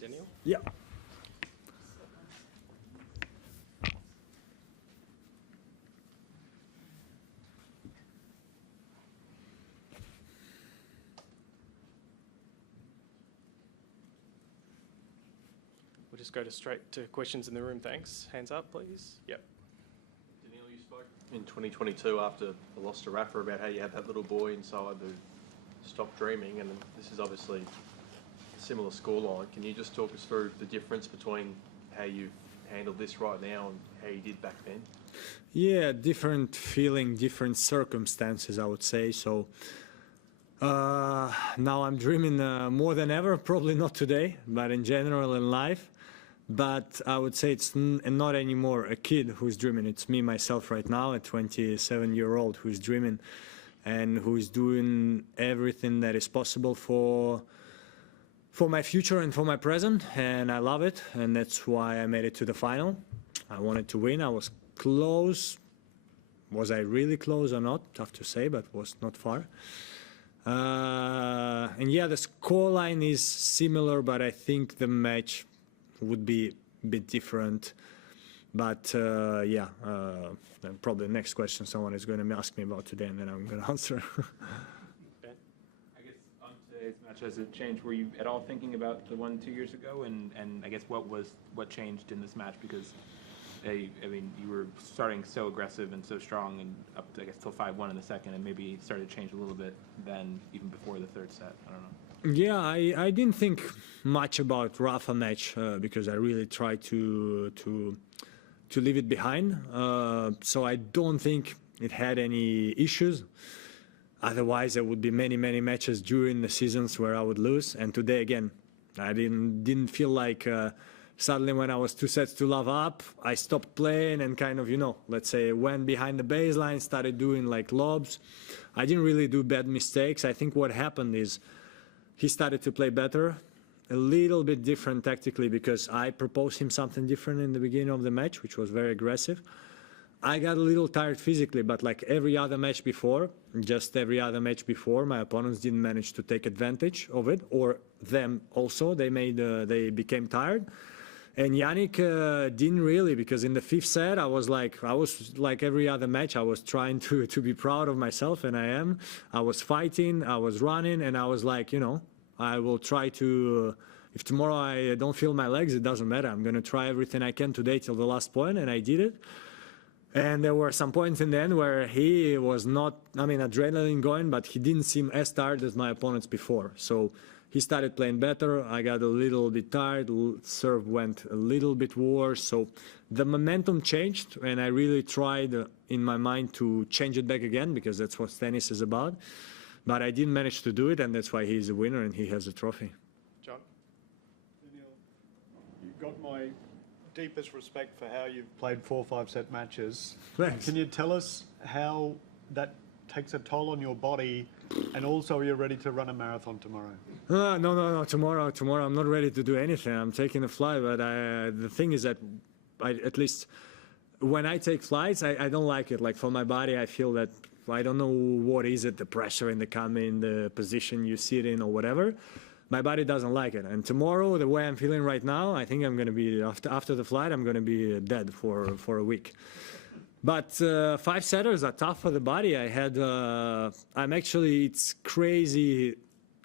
Daniil. Yeah. We'll just go straight to questions in the room, thanks. Hands up, please. Yep. Daniil, you spoke in 2022 after the loss to Rafa about how you had that little boy inside who stopped dreaming, and this is obviously a similar scoreline. Can you just talk us through the difference between how you've handled this right now and how you did back then? Yeah, different feeling, different circumstances, I would say. So now I'm dreaming more than ever, probably not today, but in general in life. But I would say it's not anymore a kid who's dreaming. It's me, myself right now, a 27-year-old who's dreaming and who's doing everything that is possible for my future and for my present. And I love it. And that's why I made it to the final. I wanted to win. I was close. Was I really close or not? Tough to say, but was not far. And yeah, the scoreline is similar, but I think the match would be a bit different. But yeah, then probably the next question someone is going to ask me about today, and then I'm going to answer. Ben? I guess on today's match, has it changed? Were you at all thinking about the one 2 years ago? And I guess what changed in this match? Because I mean, you were starting so aggressive and so strong, and up to, I guess, till 5-1 in the second, and maybe it started to change a little bit then, even before the third set. I don't know. Yeah, I didn't think much about Rafa match because I really tried to leave it behind. So I don't think it had any issues. Otherwise, there would be many matches during the seasons where I would lose. And today, again, I didn't feel like suddenly when I was 2 sets to love up, I stopped playing and kind of, let's say, went behind the baseline, started doing like lobs. I didn't really do bad mistakes. I think what happened is he started to play better, a little bit different tactically because I proposed him something different in the beginning of the match, which was very aggressive. I got a little tired physically, but like every other match before, my opponents didn't manage to take advantage of it, or them also. They became tired. And Jannik didn't really, because in the 5th set, I was like every other match, I was trying to be proud of myself, and I am. I was fighting, I was running, and I was like, I will try to, if tomorrow I don't feel my legs, it doesn't matter. I'm going to try everything I can today till the last point, and I did it. And there were some points in the end where he was not, adrenaline going, but he didn't seem as tired as my opponents before. So he started playing better. I got a little bit tired. Serve went a little bit worse. So the momentum changed, and I really tried in my mind to change it back again because that's what tennis is about. But I didn't manage to do it, and that's why he's a winner and he has a trophy. John? Daniil, you've got my deepest respect for how you've played 4 5-set matches. Thanks. Can you tell us how that takes a toll on your body, and also you're ready to run a marathon tomorrow? No. Tomorrow I'm not ready to do anything. I'm taking a flight, but the thing is that at least when I take flights, I don't like it. Like for my body, I feel that I don't know what is it, the pressure in the coming, the position you sit in or whatever. My body doesn't like it. And tomorrow, the way I'm feeling right now, I think I'm going to be, after the flight, I'm going to be dead for a week. But 5-setters are tough for the body. It's crazy.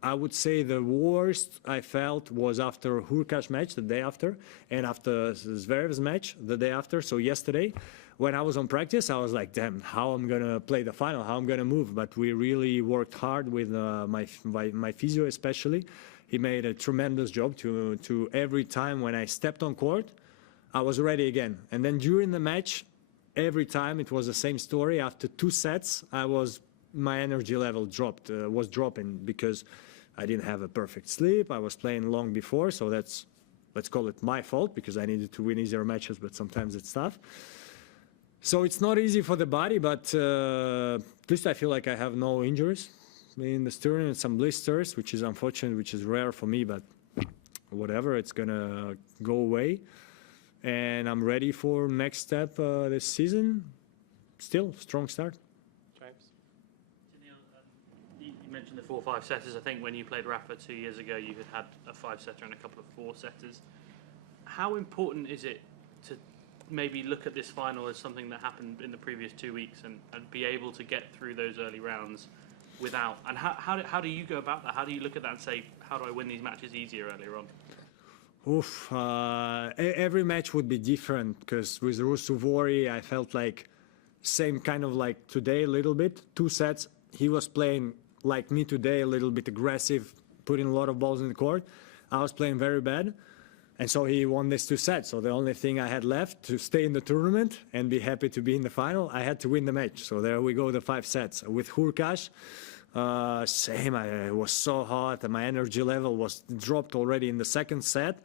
I would say the worst I felt was after Hurkacz match the day after, and after Zverev's match the day after. So yesterday, when I was on practice, I was like, damn, how I'm going to play the final, how I'm going to move. But we really worked hard with my physio especially. He made a tremendous job to every time when I stepped on court, I was ready again. And then during the match, every time it was the same story. After 2 sets, my energy level was dropping because I didn't have a perfect sleep. I was playing long before, so let's call it my fault because I needed to win easier matches, but sometimes it's tough. So it's not easy for the body, but at least I feel like I have no injuries in the sternum and some blisters, which is unfortunate, which is rare for me, but whatever, it's gonna go away. And I'm ready for next step this season. Still, strong start. James? Daniil, you mentioned the 4-5 setters. I think when you played Rafa 2 years ago, you had a 5-setter and a couple of 4-setters. How important is it to maybe look at this final as something that happened in the previous 2 weeks and be able to get through those early rounds without? And how do you go about that? How do you look at that and say, how do I win these matches easier earlier on? Oof, every match would be different because with Rusuvori, I felt like same kind of like today a little bit, 2 sets. He was playing like me today, a little bit aggressive, putting a lot of balls in the court. I was playing very bad. And so he won these 2 sets. So the only thing I had left to stay in the tournament and be happy to be in the final, I had to win the match. So there we go, the 5 sets. With Hurkacz, same, I was so hot and my energy level was dropped already in the 2nd set.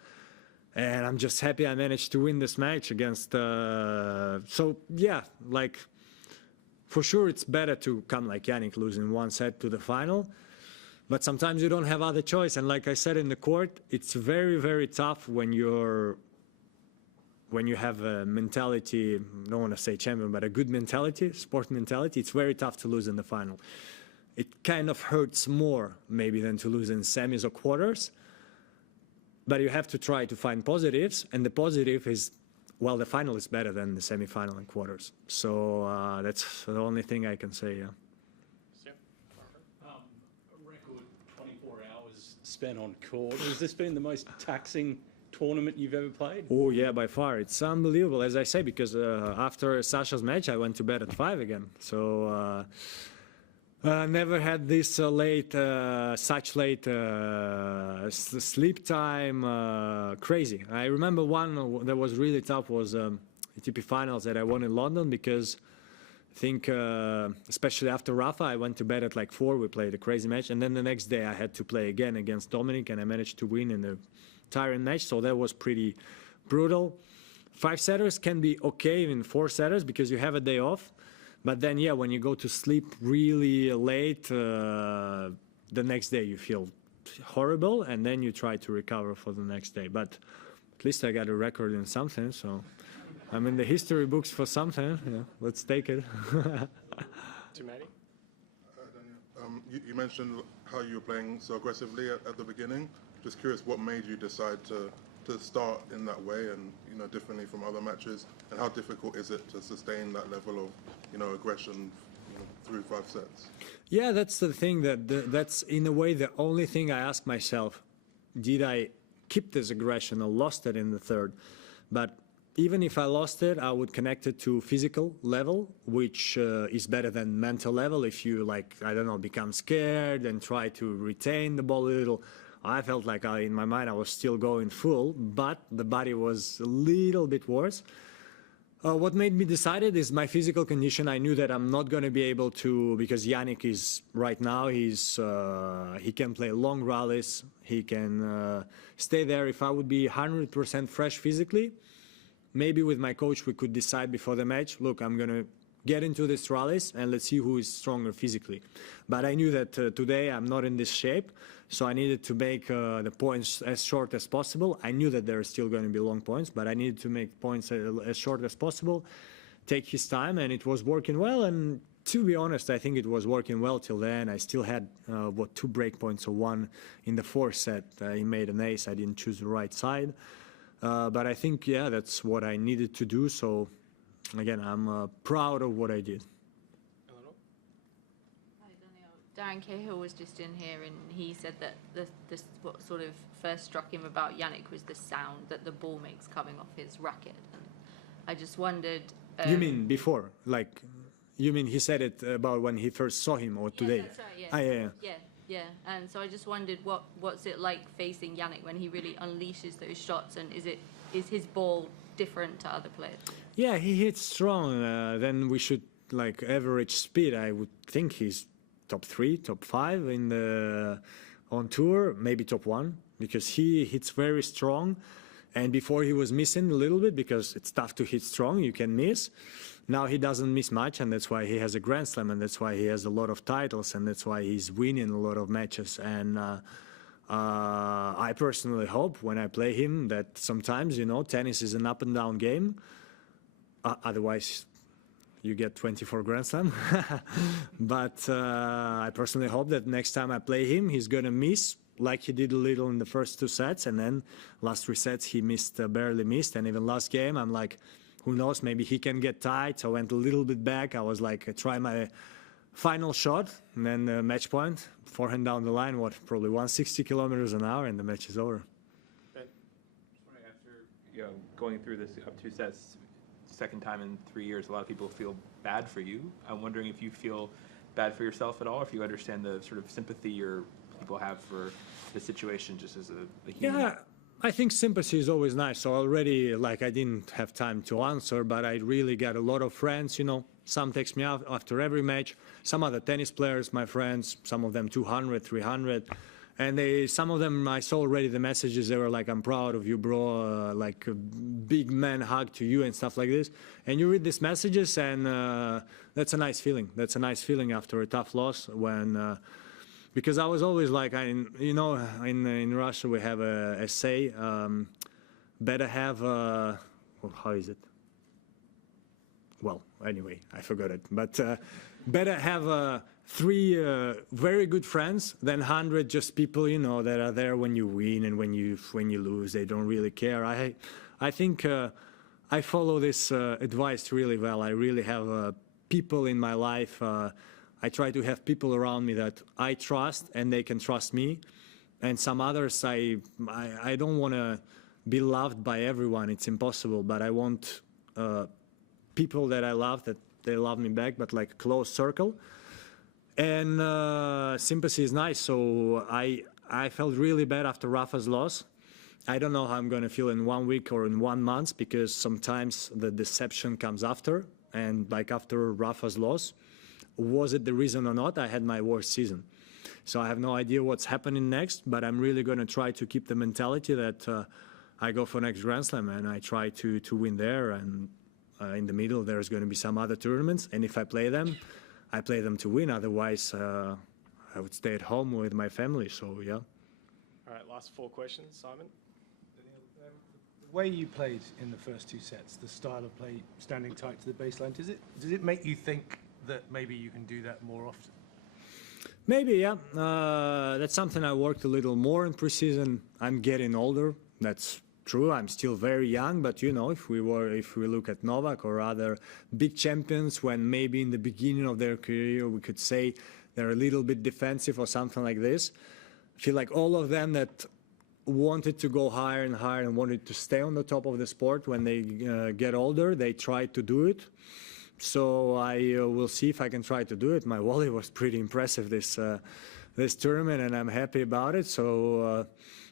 And I'm just happy I managed to win this match against, so yeah, like for sure it's better to come like Jannik, losing 1 set to the final. But sometimes you don't have other choice. And like I said in the court, it's very, very tough when you have a mentality, I don't want to say champion, but a good mentality, sport mentality. It's very tough to lose in the final. It kind of hurts more maybe than to lose in semis or quarters. But you have to try to find positives. And the positive is, well, the final is better than the semi-final and quarters. So that's the only thing I can say, yeah. Spent on court. Has this been the most taxing tournament you've ever played? Oh yeah, by far. It's unbelievable, as I say, because after Sasha's match, I went to bed at 5 again. So never had this such late sleep time. Crazy. I remember one that was really tough was ATP finals that I won in London because I think, especially after Rafa, I went to bed at like 4. We played a crazy match. And then the next day I had to play again against Dominic, and I managed to win in the tiring match. So that was pretty brutal. 5-setters can be okay in 4-setters because you have a day off. But then, yeah, when you go to sleep really late, the next day you feel horrible. And then you try to recover for the next day. But at least I got a record in something, so I'm in the history books for something. Yeah, let's take it. To Maddie? Daniil, you mentioned how you were playing so aggressively at the beginning. Just curious, what made you decide to start in that way and, differently from other matches? And how difficult is it to sustain that level of, aggression through 5 sets? Yeah, that's the thing that's in a way the only thing I ask myself. Did I keep this aggression or lost it in the 3rd? But even if I lost it, I would connect it to physical level, which is better than mental level. If you, like, I don't know, become scared and try to retain the ball a little. I felt like in my mind I was still going full, but the body was a little bit worse. What made me decided is my physical condition. I knew that I'm not going to be able to, because Jannik is right now, he can play long rallies. He can stay there. If I would be 100% fresh physically, maybe with my coach we could decide before the match, look, I'm going to get into these rallies and let's see who is stronger physically. But I knew that today I'm not in this shape, so I needed to make the points as short as possible. I knew that there are still going to be long points, but I needed to make points as short as possible, take his time, and it was working well. And to be honest, I think it was working well till then. I still had, 2 break points or 1 in the 4th set. He made an ace. I didn't choose the right side. But I think, yeah, that's what I needed to do. So, again, I'm proud of what I did. Hi, Daniil. Darren Cahill was just in here, and he said that what sort of first struck him about Jannik was the sound that the ball makes coming off his racket. And I just wondered... you mean before? Like, you mean he said it about when he first saw him, or today? That's right, yeah. Ah, yeah. Yeah, and so I just wondered what's it like facing Jannik when he really unleashes those shots, and is his ball different to other players? Yeah, he hits strong. Then we should, like, average speed. I would think he's top 3, top 5 on tour, maybe top 1, because he hits very strong. And before he was missing a little bit because it's tough to hit strong, you can miss. Now he doesn't miss much, and that's why he has a Grand Slam, and that's why he has a lot of titles, and that's why he's winning a lot of matches. And I personally hope when I play him that sometimes, tennis is an up and down game. Otherwise, you get 24 Grand Slam. But I personally hope that next time I play him, he's going to miss like he did a little in the first 2 sets. And then last 3 sets, he barely missed. And even last game, I'm like, who knows, maybe he can get tight. So I went a little bit back. I was like, try my final shot. And then match point, forehand down the line, probably 160 kilometers an hour, and the match is over. After going through this up 2 sets, second time in 3 years, a lot of people feel bad for you. I'm wondering if you feel bad for yourself at all, if you understand the sort of sympathy people have for the situation just as a human. Yeah, I think sympathy is always nice. So already, like, I didn't have time to answer, but I really got a lot of friends, Some text me out after every match. Some other tennis players, my friends, some of them 200, 300. And some of them, I saw already the messages, they were like, I'm proud of you, bro, like a big man hug to you and stuff like this. And you read these messages, and that's a nice feeling. That's a nice feeling after a tough loss because I was always like, in Russia we have a say, better have, how is it? Well, anyway, I forgot it. But better have 3 very good friends than 100 just people, that are there when you win and when you lose. They don't really care. I think I follow this advice really well. I really have people in my life. I try to have people around me that I trust and they can trust me. And some others, I don't want to be loved by everyone. It's impossible. But I want people that I love, that they love me back, but like a close circle. And sympathy is nice. So I felt really bad after Rafa's loss. I don't know how I'm going to feel in 1 week or in 1 month, because sometimes the deception comes after. And like after Rafa's loss, was it the reason or not? I had my worst season. So I have no idea what's happening next, but I'm really going to try to keep the mentality that I go for next Grand Slam and I try to win there. And in the middle, there's going to be some other tournaments. And if I play them, I play them to win. Otherwise, I would stay at home with my family. So, yeah. All right, last 4 questions. Simon? The way you played in the first 2 sets, the style of play, standing tight to the baseline, does it make you think that maybe you can do that more often? Maybe, yeah. That's something I worked a little more in preseason. I'm getting older. That's true. I'm still very young, but if we look at Novak or other big champions, when maybe in the beginning of their career we could say they're a little bit defensive or something like this, I feel like all of them that wanted to go higher and higher and wanted to stay on the top of the sport, when they get older, they try to do it. So I will see if I can try to do it. My volley was pretty impressive this tournament, and I'm happy about it. So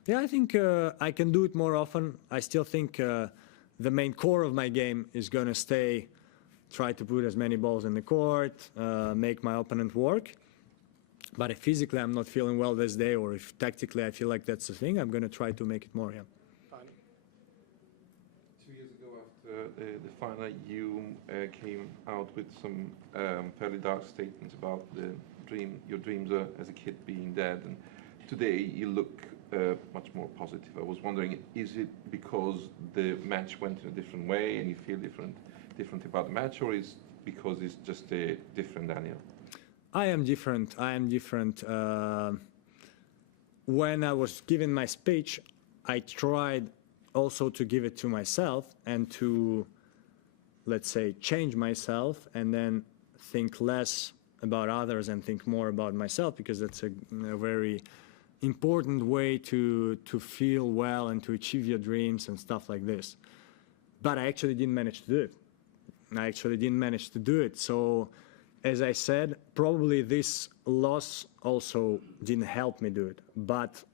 yeah, I think I can do it more often. I still think the main core of my game is going to stay, try to put as many balls in the court, make my opponent work. But if physically I'm not feeling well this day, or if tactically I feel like that's the thing, I'm going to try to make it more, yeah. 2 years ago, after the final, you came out with some fairly dark statements about your dreams as a kid being dead. And today you look much more positive. I was wondering, is it because the match went in a different way and you feel different about the match, or is because it's just a different Daniil? I am different. When I was giving my speech, I tried also to give it to myself and to, let's say, change myself and then think less about others and think more about myself, because that's a very important way to feel well and to achieve your dreams and stuff like this. But I actually didn't manage to do it. So, as I said, probably this loss also didn't help me do it. But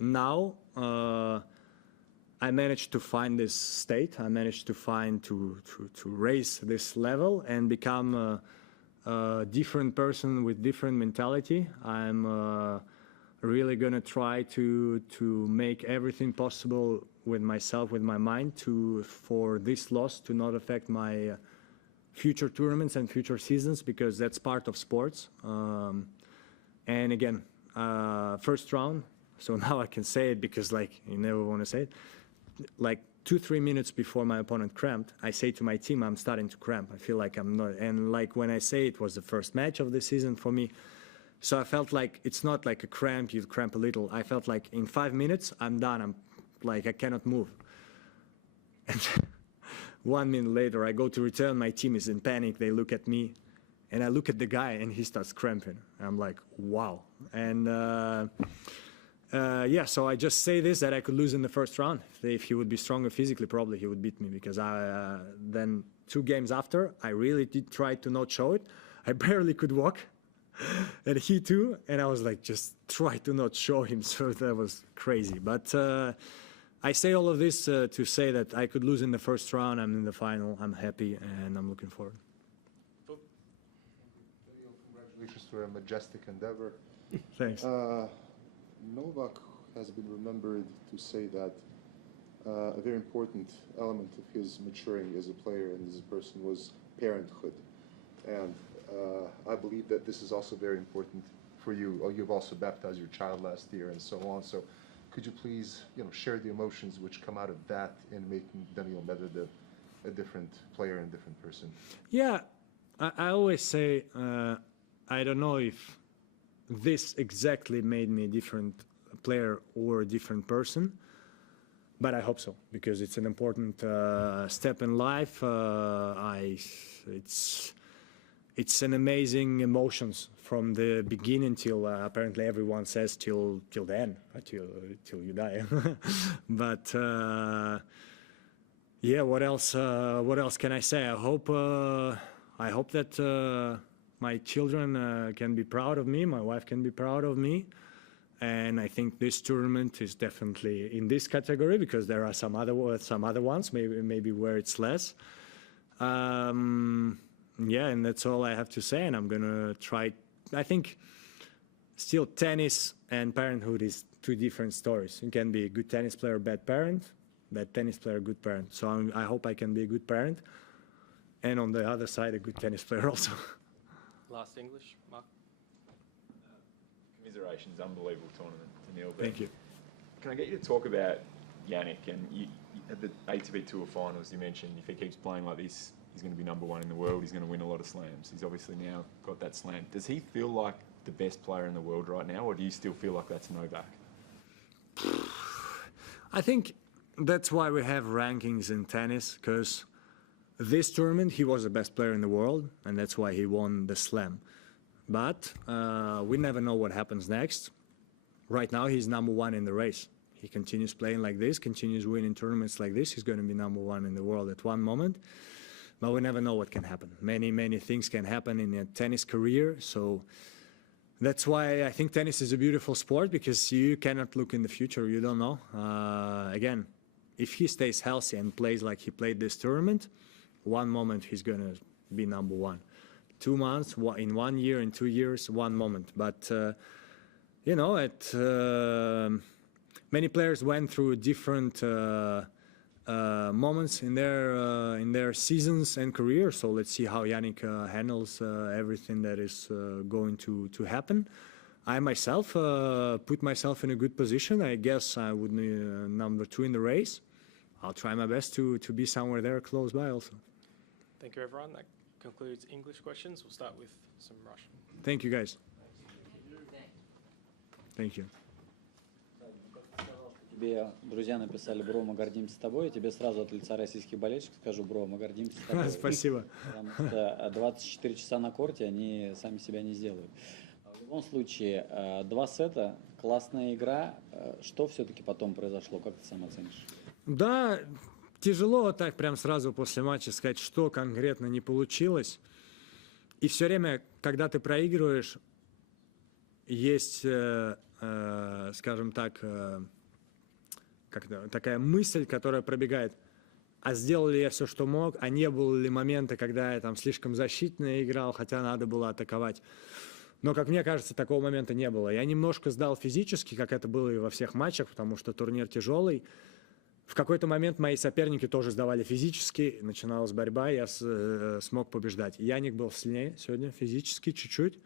now I managed to find this state. I managed to find to raise this level and become a different person with different mentality. I'm really gonna try to make everything possible with myself, with my mind, for this loss to not affect my future tournaments and future seasons, because that's part of sports. And again, first round, so now I can say it because like you never want to say it, like 2-3 minutes before my opponent cramped, I say to my team, I'm starting to cramp. I feel like I'm not, and like when I say it was the first match of the season for me, so I felt like it's not like a cramp, you cramp a little. I felt like in 5 minutes, I'm done. I'm like, I cannot move. And 1 minute later, I go to return, my team is in panic, they look at me, and I look at the guy, and he starts cramping. I'm like, wow. And yeah, so I just say this, that I could lose in the first round. If he would be stronger physically, probably he would beat me, because then 2 games after, I really did try to not show it. I barely could walk, and he too, and I was like, just try to not show him, so that was crazy. But I say all of this to say that I could lose in the first round, I'm in the final, I'm happy, and I'm looking forward. Congratulations to a majestic endeavor. Thanks. Novak has been remembered to say that a very important element of his maturing as a player and as a person was parenthood. And I believe that this is also very important for you. You've also baptized your child last year and so on. So could you please share the emotions which come out of that in making Daniil Medvedev a different player and different person? Yeah, I always say, I don't know if this exactly made me a different player or a different person, but I hope so, because it's an important step in life. It's an amazing emotions from the beginning till apparently everyone says till the end, till you die. But yeah, what else can I say? I hope that my children can be proud of me, my wife can be proud of me, and I think this tournament is definitely in this category, because there are some other ones maybe where it's less. Yeah, and that's all I have to say, and I'm gonna try. I think still tennis and parenthood is 2 different stories. You can be a good tennis player, bad parent, bad tennis player, good parent. So I hope I can be a good parent, and on the other side, a good tennis player also. Last English, Mark. Commiserations, unbelievable tournament, Daniil. Thank you. Can I get you to talk about Jannik? And you at the ATP Tour finals, you mentioned if he keeps playing like this, he's going to be #1 in the world. He's going to win a lot of slams. He's obviously now got that slam. Does he feel like the best player in the world right now, or do you still feel like that's Novak? I think that's why we have rankings in tennis, because this tournament he was the best player in the world, and that's why he won the slam. But we never know what happens next. Right now he's #1 in the race. He continues playing like this, continues winning tournaments like this. He's going to be #1 in the world at one moment. But we never know what can happen. Many things can happen in a tennis career. So that's why I think tennis is a beautiful sport, because you cannot look in the future. You don't know. Again, if he stays healthy and plays like he played this tournament, one moment he's going to be #1. 2 months, in 1 year, in 2 years, one moment. But, many players went through different moments in their seasons and careers. So let's see how Jannik handles everything that is going to happen. I myself put myself in a good position. I guess I would be #2 in the race. I'll try my best to be somewhere there close by also. Thank you, everyone. That concludes English questions. We'll start with some Russian. Thank you, guys. Thank you. Тебе друзья написали: «Бро, мы гордимся тобой», и тебе сразу от лица российских болельщиков скажу: «Бро, мы гордимся тобой». Спасибо. Потому что 24 часа на корте они сами себя не сделают. В любом случае, 2 сета, классная игра. Что все-таки потом произошло? Как ты сам оценишь? Да, тяжело так прям сразу после матча сказать, что конкретно не получилось. И все время, когда ты проигрываешь, есть, скажем так, такая мысль, которая пробегает: а сделал ли я все, что мог, а не было ли момента, когда я там слишком защитно играл, хотя надо было атаковать. Но, как мне кажется, такого момента не было. Я немножко сдал физически, как это было и во всех матчах, потому что турнир тяжелый. В какой-то момент мои соперники тоже сдавали физически, начиналась борьба, я смог побеждать. Jannik был сильнее сегодня физически чуть-чуть,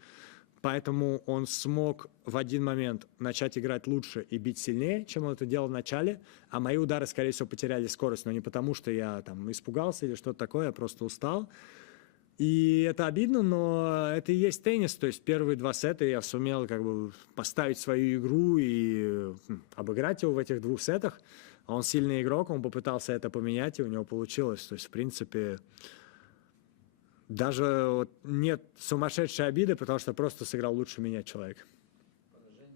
Поэтому он смог в один момент начать играть лучше и бить сильнее, чем он это делал в начале, а мои удары, скорее всего, потеряли скорость, но не потому, что я там испугался или что-то такое, я просто устал. И это обидно, но это и есть теннис, то есть первые 2 сета я сумел как бы поставить свою игру и обыграть его в этих 2 сетах. Он сильный игрок, он попытался это поменять, и у него получилось, то есть в принципе... Даже вот нет сумасшедшей обиды, потому что просто сыграл лучше меня человек.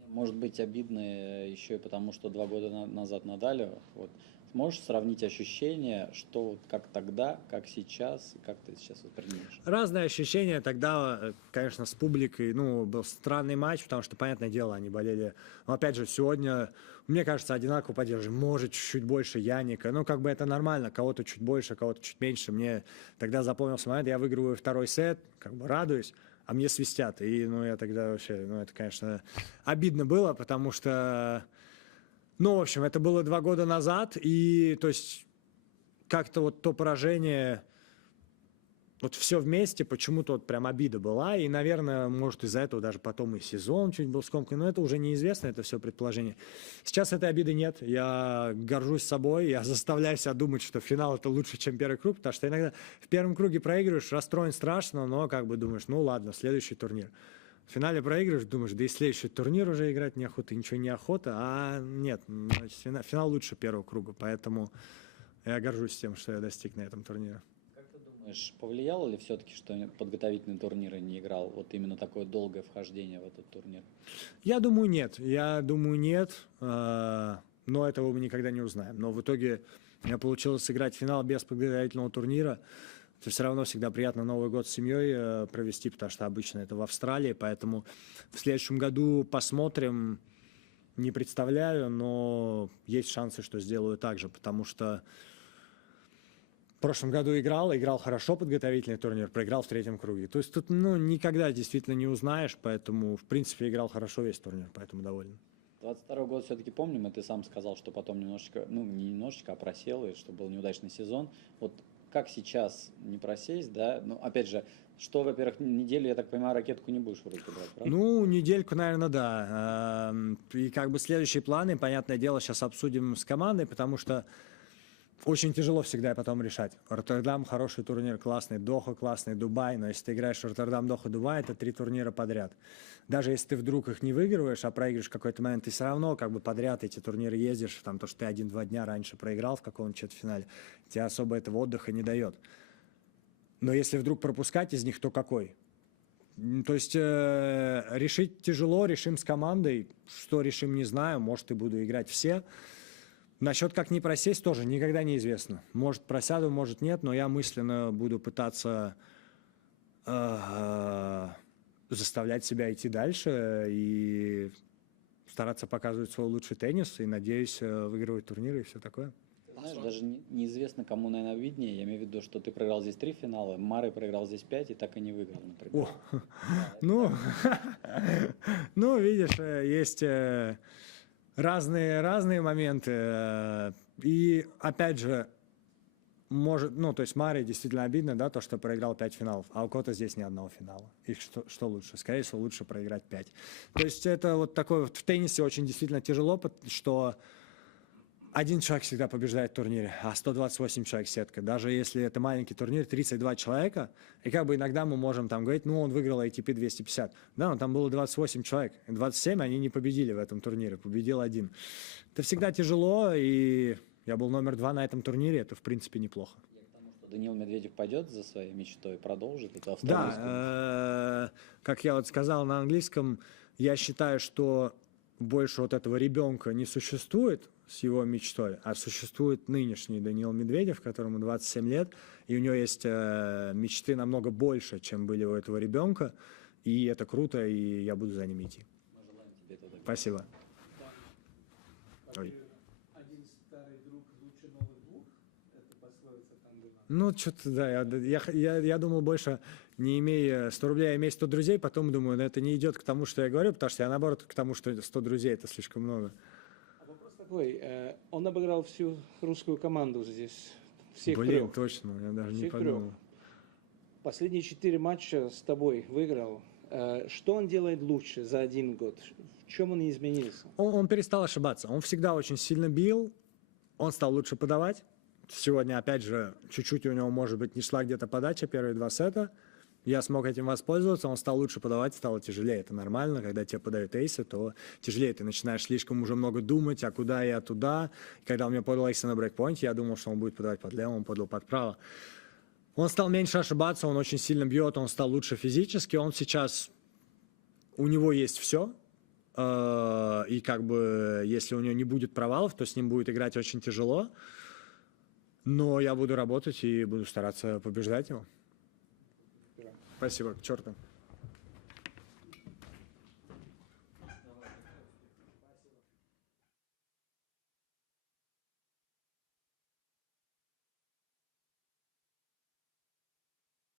Может быть обидно еще и потому, что 2 года назад Надалю. Вот. Сможешь сравнить ощущения, что вот как тогда, как сейчас, и как ты сейчас воспринимаешь? Разные ощущения. Тогда, конечно, с публикой, был странный матч, потому что, понятное дело, они болели. Но, опять же, сегодня, мне кажется, одинаково поддерживаем. Может, чуть-чуть больше Янника. Как бы это нормально. Кого-то чуть больше, кого-то чуть меньше. Мне тогда запомнился момент, я выигрываю 2-й сет, как бы радуюсь, а мне свистят. И, я тогда вообще, это, конечно, обидно было, потому что... в общем, это было 2 года назад, и, то есть, как-то вот то поражение, вот все вместе, почему-то вот прям обида была, и, наверное, может, из-за этого даже потом и сезон чуть был скомкан, но это уже неизвестно, это все предположение. Сейчас этой обиды нет, я горжусь собой, я заставляю себя думать, что финал это лучше, чем первый круг, потому что иногда в первом круге проигрываешь, расстроен страшно, но как бы думаешь, ладно, следующий турнир. В финале проигрываешь, думаешь, да и следующий турнир уже играть неохота, ничего не охота, а нет, значит, финал лучше первого круга, поэтому я горжусь тем, что я достиг на этом турнире. Как ты думаешь, повлияло ли все-таки, что подготовительные турниры не играл, вот именно такое долгое вхождение в этот турнир? Я думаю, нет, но этого мы никогда не узнаем. Но в итоге у меня получилось сыграть финал без подготовительного турнира. Это все равно всегда приятно Новый год с семьей провести, потому что обычно это в Австралии, поэтому в следующем году посмотрим, не представляю, но есть шансы, что сделаю так же, потому что в прошлом году играл хорошо подготовительный турнир, проиграл в 3-м круге. То есть тут никогда действительно не узнаешь, поэтому в принципе играл хорошо весь турнир, поэтому доволен. 22-й год все-таки помним, и ты сам сказал, что потом немножечко, не немножечко, а просел, и что был неудачный сезон. Вот как сейчас не просесть, да? Опять же, что, во-первых, неделю, я так понимаю, ракетку не будешь в руки брать, правда? Недельку, наверное, да. И как бы следующие планы, понятное дело, сейчас обсудим с командой, потому что очень тяжело всегда потом решать. Роттердам хороший турнир, классный, Доха классный, Дубай, но если ты играешь Роттердам, Доха, Дубай, это 3 турнира подряд. Даже если ты вдруг их не выигрываешь, а проигрываешь в какой-то момент, ты все равно как бы подряд эти турниры ездишь, там то, что ты 1-2 дня раньше проиграл в каком-нибудь четвертьфинале, тебе особо этого отдыха не дает. Но если вдруг пропускать из них, то какой? То есть решить тяжело, решим с командой, что решим, не знаю, может и буду играть все. Насчет как не просесть тоже никогда неизвестно. Может просяду, может нет, но я мысленно буду пытаться заставлять себя идти дальше и стараться показывать свой лучший теннис и, надеюсь, выигрывать турниры и все такое. Знаешь, даже неизвестно, кому, наверное, виднее. Я имею в виду, что ты проиграл здесь 3 финала, Мары проиграл здесь 5 и так и не выиграл, например. Видишь, есть разные моменты. И, опять же, то есть Маре действительно обидно, да, то, что проиграл 5 финалов, а у Кота здесь ни одного финала. И что лучше? Скорее всего, лучше проиграть 5. То есть это вот такое вот в теннисе очень действительно тяжело, что один человек всегда побеждает в турнире, а 128 человек сетка. Даже если это маленький турнир, 32 человека, и как бы иногда мы можем там говорить, он выиграл ATP 250. Да, но там было 28 человек, 27 они не победили в этом турнире, победил один. Это всегда тяжело, и я был номер 2 на этом турнире, это в принципе неплохо. Я к тому, что Даниил Медведев пойдет за своей мечтой, продолжит это австралийскую. Да, как я вот сказал на английском, я считаю, что больше вот этого ребенка не существует с его мечтой, а существует нынешний Даниил Медведев, которому 27 лет, и у него есть мечты намного больше, чем были у этого ребенка, и это круто, и я буду за ним идти. Мы желаем тебе этого. Спасибо. Ой. Один старый друг лучше новых двух? Это пословица там была. Что-то, да, я думал больше, не имея 100 рублей, а имея 100 друзей, потом думаю, это не идет к тому, что я говорю, потому что я, наоборот, к тому, что 100 друзей – это слишком много. Вопрос такой, он обыграл всю русскую команду здесь, всех Блин, трех. точно, я даже не Всех подумал. трех. Последние 4 матча с тобой выиграл. Что он делает лучше за 1 год? В чем он изменился? Он перестал ошибаться. Он всегда очень сильно бил. Он стал лучше подавать. Сегодня, опять же, чуть-чуть у него, может быть, не шла где-то подача первые 2 сета. Я смог этим воспользоваться, он стал лучше подавать, стало тяжелее. Это нормально, когда тебе подают эйсы, то тяжелее. Ты начинаешь слишком уже много думать, а куда и туда. Когда он мне подал эйсы на брейкпоинте, я думал, что он будет подавать под левым, он подал под право. Он стал меньше ошибаться, он очень сильно бьет, он стал лучше физически. Он сейчас, у него есть все. И как бы, если у него не будет провалов, то с ним будет играть очень тяжело. Но я буду работать и буду стараться побеждать его. Спасибо, к черту.